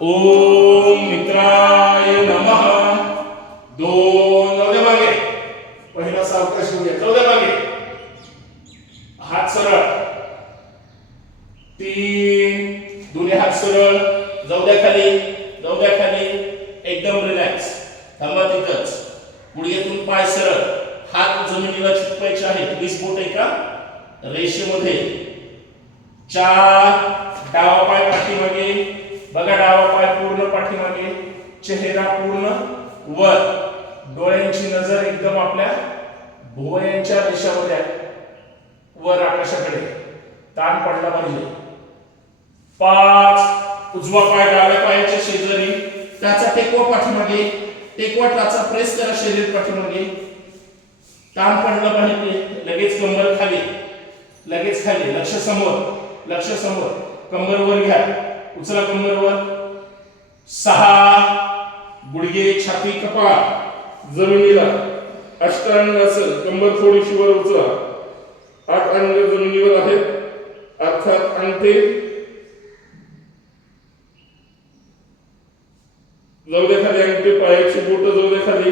ओम मित्राय नमः। दोन जाऊ मागे। पहिला सावकाश घेऊया जाऊ मागे. हात सरळ. तीन. दोन्ही हात सरळ. जाऊ द्या खाली. जाऊ द्या खाली. एकदम रिलॅक्स थांबा तिथंच. गुडघ्यातून पाय सरळ. हात जमिनीला चिटकायचे आहेत. वीस बोट आहे का? रेषेमध्ये. चार. डावा पाय पाठीमागे. पाठीमागे चेहरा पूर्ण वर. डोळ्यांची नजर एकदम आपल्या भुवयांच्या दिशामध्ये वर आकाशाकडे. ताण पडला पाहिजे. पाच. उजवा पाय डाव्या पायाच्या शेजारी. त्याचा टेकवा पाठीमागे. टेकवा टाचा प्रेस करा शरीर पाठीमागे. ताण पडला पाहिजे. लगेच कंबर खाली. लगेच खाली. लक्ष समोर. लक्ष समोर. कंबर वर घ्या. उचला कंबर वर. सहा गुडघे छाती कपाळ जमिनीला. अष्टांग असेल कंबर थोडीशी वर उचला. आठ अंग जमिनीवर आहेत. अर्थात अंगठे. जाऊ दे खाली अंगठे पायाची बोट जाऊ दे खाली.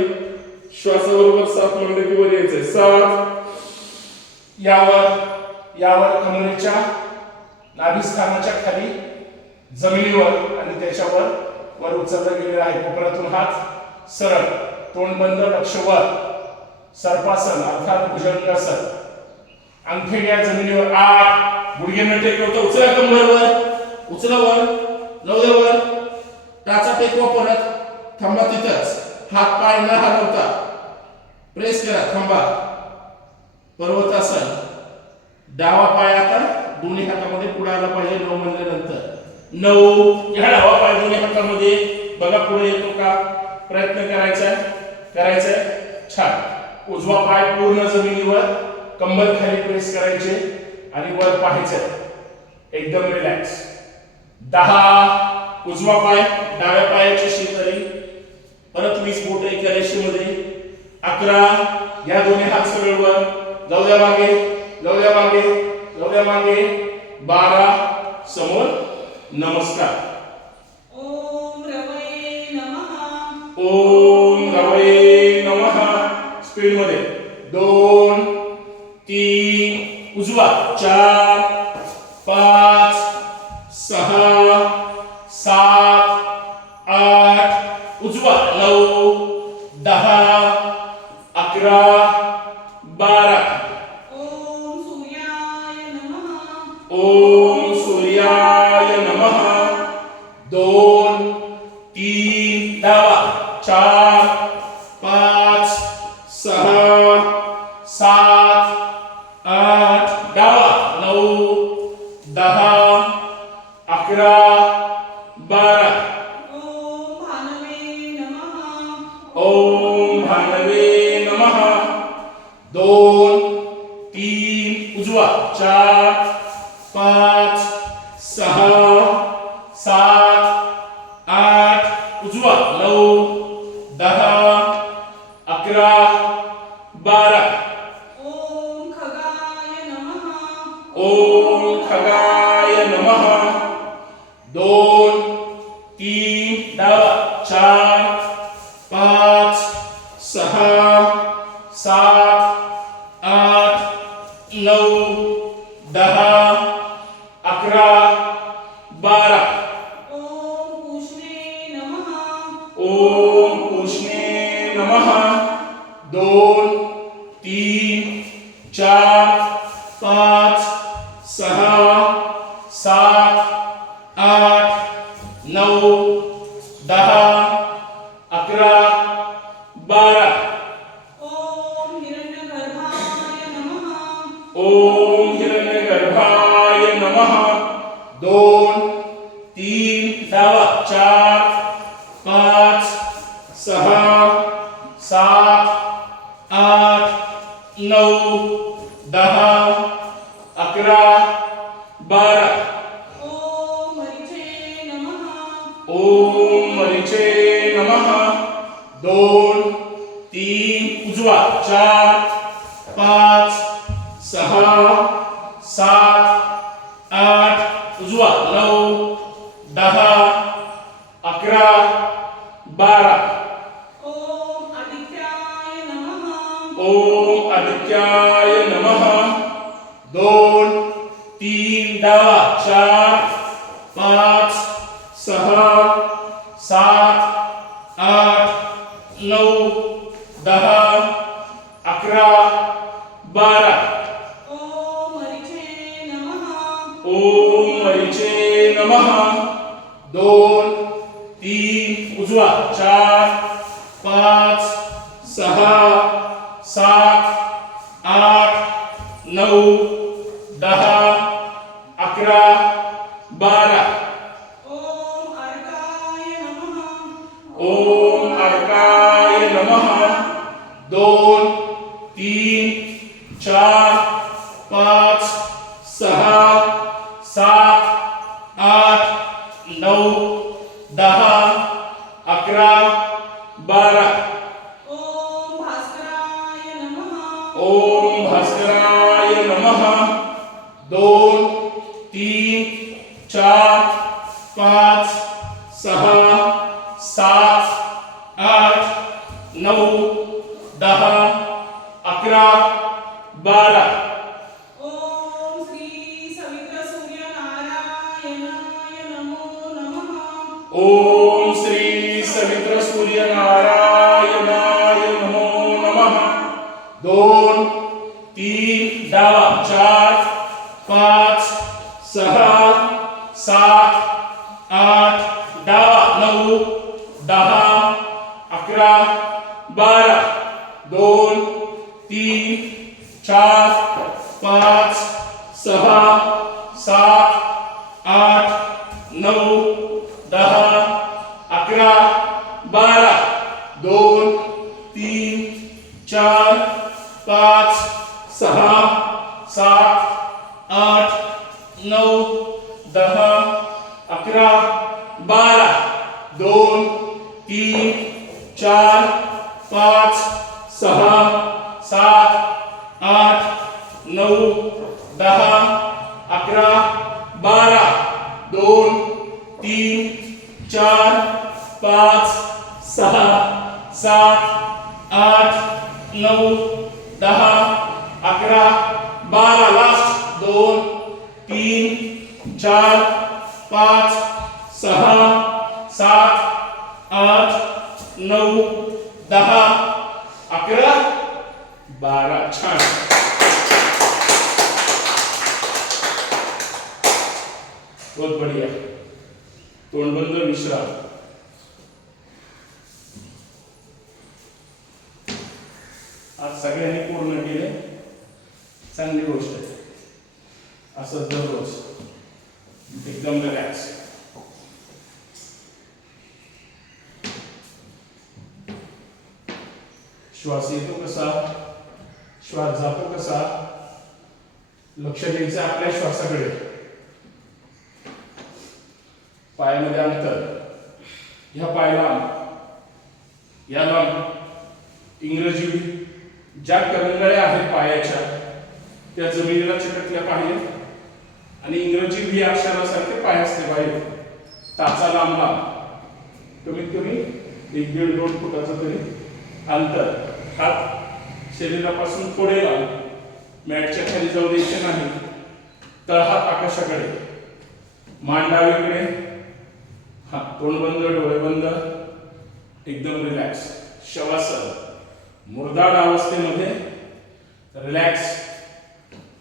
श्वासाबरोबर सात मंडळीवर यायचंय. सात. यावर यावर कमरेच्या नाभिस्थानाच्या खाली जमिनीवर आणि त्याच्यावर वर उचलला गेलेला आहे. कोकणातून हात सरळ. तोंड बंद लक्ष वर. सर्पासन अर्थात भुजंगासन. अंगठे घ्या जमिनीवर आठ गुडघे न टेकवता उचला कंबरवर उचला वर. जाऊ वर. टाचा टेकवा परत. थांबा तिथंच. हात पाय न हलवता. प्रेस करा. थांबा. पर्वतासन. डावा पाय आता दोन्ही हातामध्ये पुढे आला पाहिजे नऊ म्हणल्यानंतर. नऊ. ह्या डावा पाय दोन्ही हातामध्ये. बघा पुढे येतो का? प्रयत्न करायचा करायचा छान. उजवा पाय पूर्ण जमिनीवर. कंबर खाली प्रेस करायचे आणि वर पाहायचं एकदम रिलॅक्स दहा. उजवा पाय डाव्या पायाची शेजारी. परत वीस बोट एका रेषेमध्ये. अकरा. या दोन्ही हात सरळ वर. जाऊ द्या मागे. जाऊ द्या मागे. जाऊ द्या मागे. बारा. समोर नमस्कार. ओम रवये नमः. ओम रवये नमः. स्पीडमध्ये दोन तीन उजवा. चार पाच सहा सात आठ उजवा. नऊ दहा अकरा दोन तीन डावा चार पाच सहा सात आठ डावा नऊ दहा अकरा बारा. ओम भानवे नमः. ओम भानवे नमः. दोन तीन उजवा. चार पाच दोन तीन डावा चार पाच सहा सात आठ नऊ दहा अकरा बारा. ओम ओम नमः. दोन तीन चार पाच सहा सात दहा अकरा बारा। ओम मरिचे नमः। ओम मरिचे नमः। दोन तीन उजवा चार पाँच सहा सात ओम आदित्याय नमः. दोन तीन डावा चार पाच सहा सात आठ नऊ दहा अकरा बारा. ओम हरिचे नमः. ओम हरीचे नमः. दोन तीन उजवा चार अकरा बारा। ओम भास्कराय नमः। ओम भास्कराय नमः। दोन तीन चार पाच सहा सात आठ नऊ दहा अकरा बारा। ओम श्री सवित्र सूर्य नारायणाय नमो नमः. दोन तीन डावा चार पाच सहा सात आठ डावा नऊ दहा अकरा बारा. दोन तीन चार पाच सहा सात आठ नऊ चार पाच सहा सात आठ नऊ दहा अकरा बारा. दोन तीन चार पाच सहा सात आठ नऊ दहा अकरा बारा. लास्ट दोन तीन चार पाच नऊ दहा अकरा बारा छान बहुत बढ़िया तोंडबंद विश्राम कसा? श्वास जातो कसा? लक्ष द्यायचं आपल्या श्वासाकडे. पायामध्ये अंतर. ह्या पायाला याला इंग्रजी ज्या करंगळ्या आहेत पायाच्या त्या जमिनीला चिकटल्या पाहिजेत. आणि इंग्रजी व्ही अक्षरासारखे पाय असले पाहिजे ताचा लांब. लांब कमीत कमी एक दीड दोन फुटाचं तरी अंतर. हात शरीरापासून थोडे मॅटच्या खाली जाऊ द्यायचे नाही तळहात आकाशाकडे. मान डावीकडे हा तोंड बंद डोळे बंद. एकदम रिलॅक्स शवासन. मुर्दाड अवस्थेमध्ये रिलॅक्स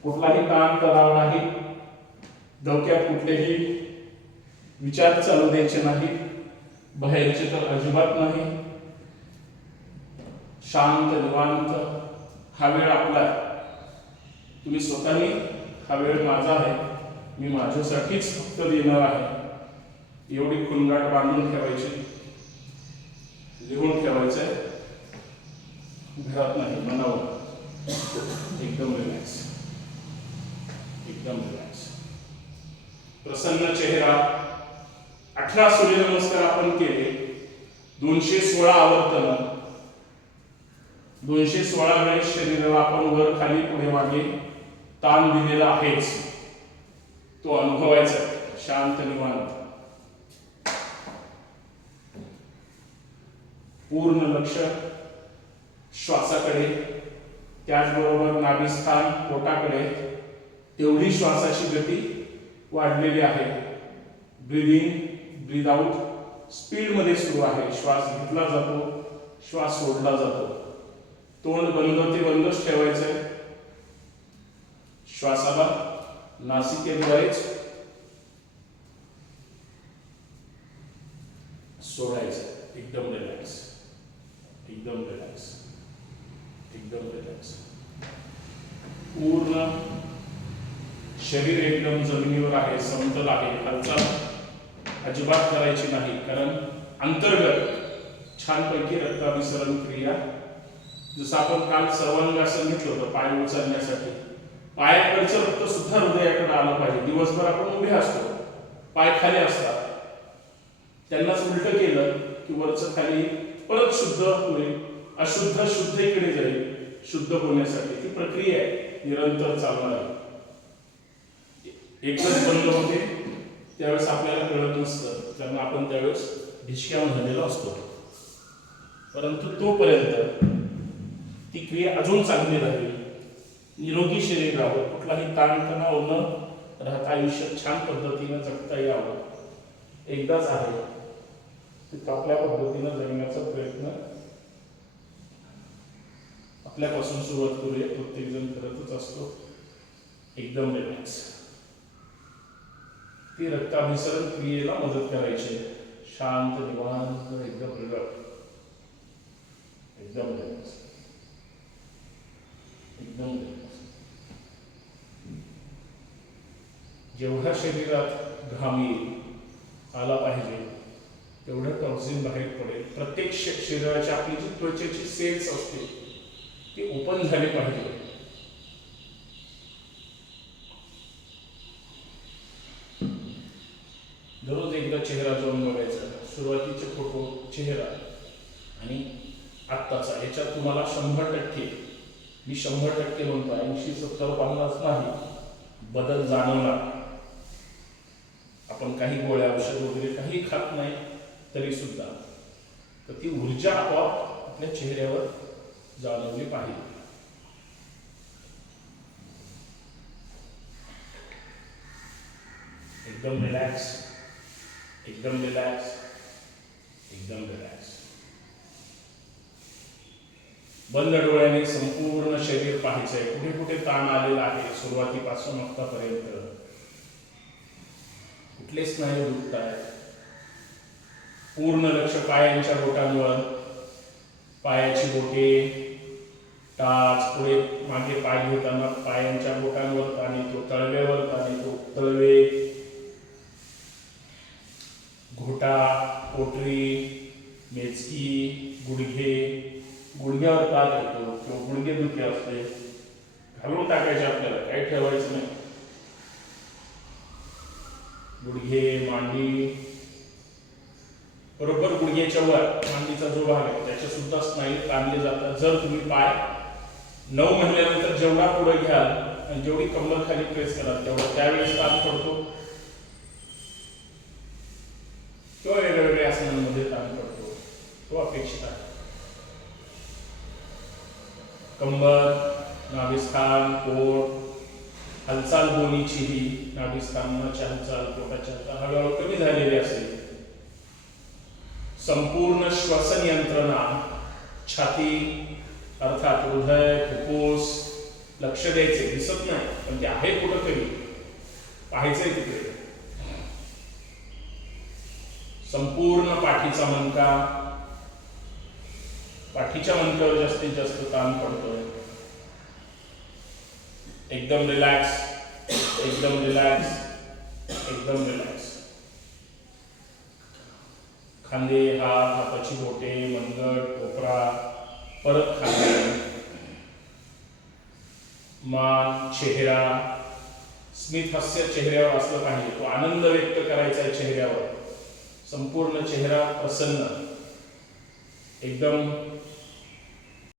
कुठलाही ताण तलाव नाही. डोक्यात कुठलेही विचार चालू द्यायचे नाही. बाहेरचे तर अजिबात नाही. शांत निवांत. हा वेळ आपला आहे. तुम्ही स्वतःही हा वेळ माझा आहे. मी माझ्यासाठीच फक्त देणार आहे. एवढी खुणगाट बांधून ठेवायची. लिहून ठेवायचंय. घरात नाही मनावर. एकदम रिलॅक्स एकदम रिलॅक्स प्रसन्न चेहरा. अठरा सूर्यनमस्कार आपण केले. दोनशे सोळा आवर्तन. दोनशे सोळा वेळेस शरीराला आपण वर खाली पुढे मागे ताण दिलेला आहेच. तो अनुभवायचा शांत निवांत. पूर्ण लक्ष श्वासाकडे. त्याचबरोबर नाभिस्थान पोटाकडे. तेवढी श्वासाची गती वाढलेली आहे. ब्रिदिंग ब्रीद आउट स्पीडमध्ये सुरू आहे. श्वास घेतला जातो. श्वास सोडला जातो. तोंड बंद ते बंदच ठेवायचंय. श्वासाला नासिकेद्वारेच सोडायचं. एकदम रिलॅक्स एकदम रिलॅक्स एकदम रिलॅक्स पूर्ण शरीर एकदम जमिनीवर आहे समतल आहे. हालचाल अजिबात करायची नाही कारण अंतर्गत छानपैकी रक्ताभिसरण क्रिया जसं आपण काल सर्वांगासन घेतलं होतं पाय उचलण्यासाठी. पायाकडचं रक्त सुद्धा हृदयाकडे आलं पाहिजे. दिवसभर आपण उभे असतो. पाय खाली असतात. त्यांनाच उलट केलं की वरचं खाली परत शुद्ध होईल. अशुद्ध शुद्ध इकडे जाईल. शुद्ध होण्यासाठी ती प्रक्रिया आहे. निरंतर चालणार. एकच बंद होते. त्यावेळेस आपल्याला कळत नसतं. कारण आपण त्यावेळेस ढिचक्या झालेलो असतो. परंतु तोपर्यंत ती क्रिया अजून चांगली राहील. निरोगी शरीर राहावं. कुठलाही ताणतणाव न राहता आयुष्य छान पद्धतीनं जगता यावं. एकदाच आहे. ते आपल्या पद्धतीनं जगण्याचा प्रयत्न आपल्यापासून सुरुवात करूया. प्रत्येक जण करतच असतो. एकदम रिलॅक्स ती रक्ताभिसरण क्रियेला मदत करायची आहे. शांत निवांत एकदम रिलॅक्स एकदम रिलॅक्स एकदम जेवढा शरीरात घाम येईल आला पाहिजे तेवढं टॉक्झिन बाहेर पडेल. प्रत्येक श- शरीराची आपली जी त्वचेची सेल्स असते ती ओपन झाली पाहिजे. दररोज एकदा चेहरा जाऊन बघायचा. सुरुवातीचे फोटो चेहरा आणि आत्ताचा याच्यात तुम्हाला शंभर टक्के मी शंभर टक्के म्हणतो ऐंशी सत्तर पन्नास नाही बदल जाणवणार आपण काही गोळ्या औषध वगैरे काही खात नाही तरी सुद्धा. तर ती ऊर्जा आपोआप आपल्या चेहऱ्यावर जाणवली पाहिजे. एकदम रिलॅक्स एकदम रिलॅक्स एकदम रिलॅक्स बंद डोळ्याने संपूर्ण शरीर पाहायचंय. कुठे कुठे ताण आलेला आहे? सुरुवातीपासून आतापर्यंत कुठले स्नायू दुखत आहेत पूर्ण लक्ष पायांच्या बोटांवर. पायाची बोटे टाच पुढे मागे पाय घेताना पायांच्या बोटांवर ताण येतो तळव्यावर ताण येतो तळवे. घोटा पोटरी मेचकी गुडघे गुडघ्यावर ताण येतो किंवा गुडघे दुखे असते? घालून टाकायचे आपल्याला काही ठेवायचं नाही. गुडघे मांडी. बरोबर गुडघ्याच्या वर मांडीचा जो भाग आहे त्याचे सुद्धा स्नायू ताणले जातात. जर तुम्ही पाय नऊ महिन्यानंतर जेवढा पुढे घ्याल आणि जेवढी कमर खाली प्रेस कराल तेवढा त्यावेळेस ताण पडतो. किंवा वेगळ्या वेगळ्या आसनांमध्ये ताण पडतो. तो अपेक्षित आहे. कंबर नाभिस्थान पोट हालचाल दोन्हीचीही नाभिस्थानाची हालचाल पोटाची हालचाल हळूहळू कमी झालेली असेल. संपूर्ण श्वसन यंत्रणा छाती अर्थात हृदय फुफ्फुस लक्ष द्यायचे दिसत नाही पण ते आहे कुठं तरी पाहायचंय तिकडे. संपूर्ण पाठीचा मनका पाठीच्या मणक्यावर जास्तीत जास्त ताण पडतोय. एकदम रिलॅक्स एकदम रिलॅक्स एकदम रिलॅक्स खांदे हात हाताची बोटे मनगट कोपरा परत खांदे. मान चेहरा. स्मित हास्य चेहऱ्यावर असलं पाहिजे. तो आनंद व्यक्त करायचा आहे चेहऱ्यावर. संपूर्ण चेहरा प्रसन्न. एकदम